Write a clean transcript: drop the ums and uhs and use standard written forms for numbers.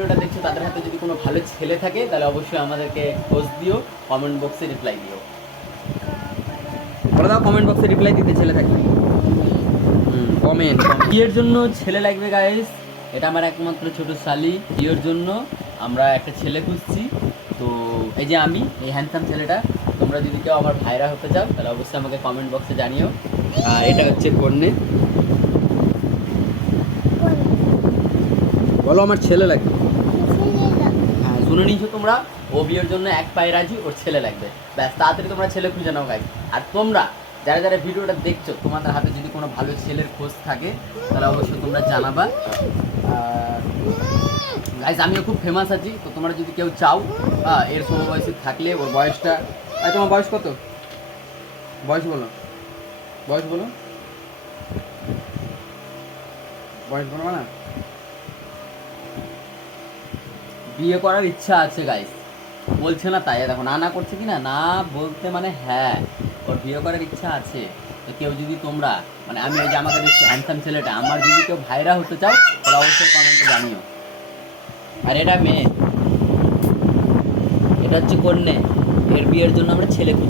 ভিডিওটা দেখছো তাদের হাতে যদি কোনো ভালো ছেলে থাকে তাহলে অবশ্যই আমাদেরকে খোঁজ দিও, কমেন্ট বক্সে রিপ্লাই দিও। বলে দাও কমেন্ট বক্সে রিপ্লাই দিতে ছেলে থাকলে। কমেন্ট। বিয়ের জন্য ছেলে লাগবে গাইস, এটা আমার একমাত্র ছোট শালি। বিয়ের জন্য আমরা একটা ছেলে খুঁজছি। তো এই যে আমি, এই হ্যান্ডসাম ছেলেটা, তোমরা যদি কেউ আমার ভাইরা হতে চাও তাহলে অবশ্যই আমাকে কমেন্ট বক্সে জানিও। আর এটা হচ্ছে কন্যে। বলো আমার ছেলে লাগবে। হ্যাঁ শুনে নিয়েছো তোমরা, ও বিয়ের জন্য এক পায়ে রাজি, ওর ছেলে লাগবে। ব্যাস তাড়াতাড়ি তোমরা ছেলে খুঁজে নাও গাইস। আর তোমরা যারা যারা ভিডিওটা দেখছো তোমাদের হাতে যদি কোনো ভালো ছেলের খোঁজ থাকে তাহলে অবশ্যই তোমরা জানাবা। গাইস আমিও খুব ফেমাস আছি, তো তোমরা যদি কেউ চাও এর সমবয়সী থাকলে, ওর বয়সটা, তোমার বয়স কত? বয়স বলো, বয়স বলো, বয়স বলো না। বিয়ে করার ইচ্ছা আছে গাইস, বলছে না তাই দেখো না করছে কি না, না বলতে মানে হ্যাঁ, ওর বিয়ে করার ইচ্ছা আছে। তো কেউ যদি তোমরা, মানে আমি এই যে আমাকে দেখছি হ্যান্ডসাম ছেলেটা, আমার যদি কেউ ভাইরা হতে চাও তাহলে অবশ্যই কমেন্টে জানিও। আর এটা মেয়ে, এটা হচ্ছে কন্যে, এর বিয়ের জন্য আমরা ছেলে খুঁজছি।